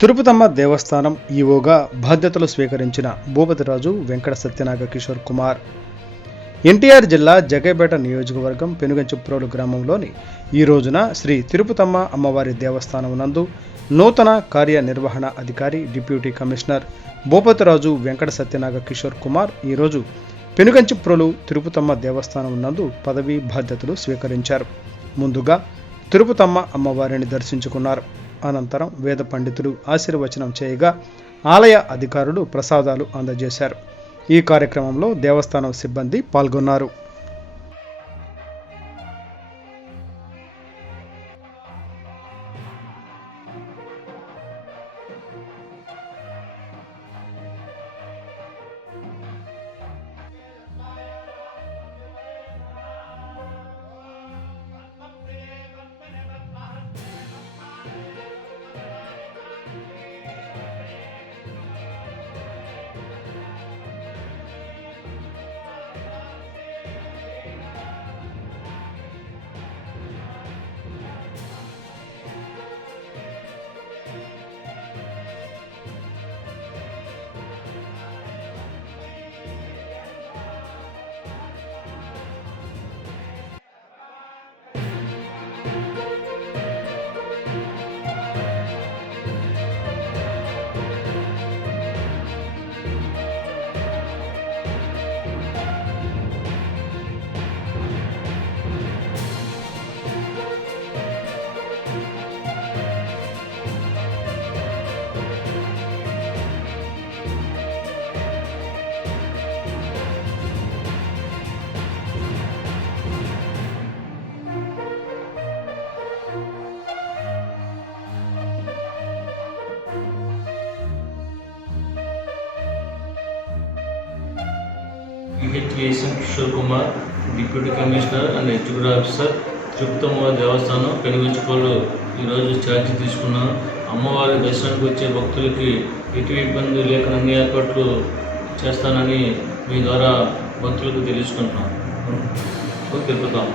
తిరుపతమ్మ దేవస్థానం ఈవోగా బాధ్యతలు స్వీకరించిన భూపతిరాజు వెంకట సత్యనాగ కిషోర్ కుమార్. ఎన్టీఆర్ జిల్లా జగైపేట నియోజకవర్గం పెనుగంచిప్రోలు గ్రామంలోని ఈ రోజున శ్రీ తిరుపతమ్మ అమ్మవారి దేవస్థానం నందు నూతన కార్యనిర్వహణ అధికారి డిప్యూటీ కమిషనర్ భూపతిరాజు వెంకట సత్యనాగ కిషోర్ కుమార్ ఈరోజు పెనుగంచిప్రోలు తిరుపతమ్మ దేవస్థానం నందు పదవీ బాధ్యతలు స్వీకరించారు. ముందుగా తిరుపతమ్మ అమ్మవారిని దర్శించుకున్నారు. అనంతరం వేద పండితులు ఆశీర్వచనం చేయగా ఆలయ అధికారులు ప్రసాదాలు అందజేశారు. ఈ కార్యక్రమంలో దేవస్థానం సిబ్బంది పాల్గొన్నారు. EHTSM Kishore Kumar, deputy commissioner and executive officer, Tirupatamma దేవస్థానం పెనుగంచిప్రోలు ఈరోజు ఛార్జీ తీసుకున్నాను. అమ్మవారి దర్శనానికి వచ్చే భక్తులకి ఎటువంటి ఇబ్బంది లేకుండా అన్ని ఏర్పాట్లు చేస్తానని మీ ద్వారా భక్తులకు తెలుసుకుంటున్నాను. తిరుపతమ్మ.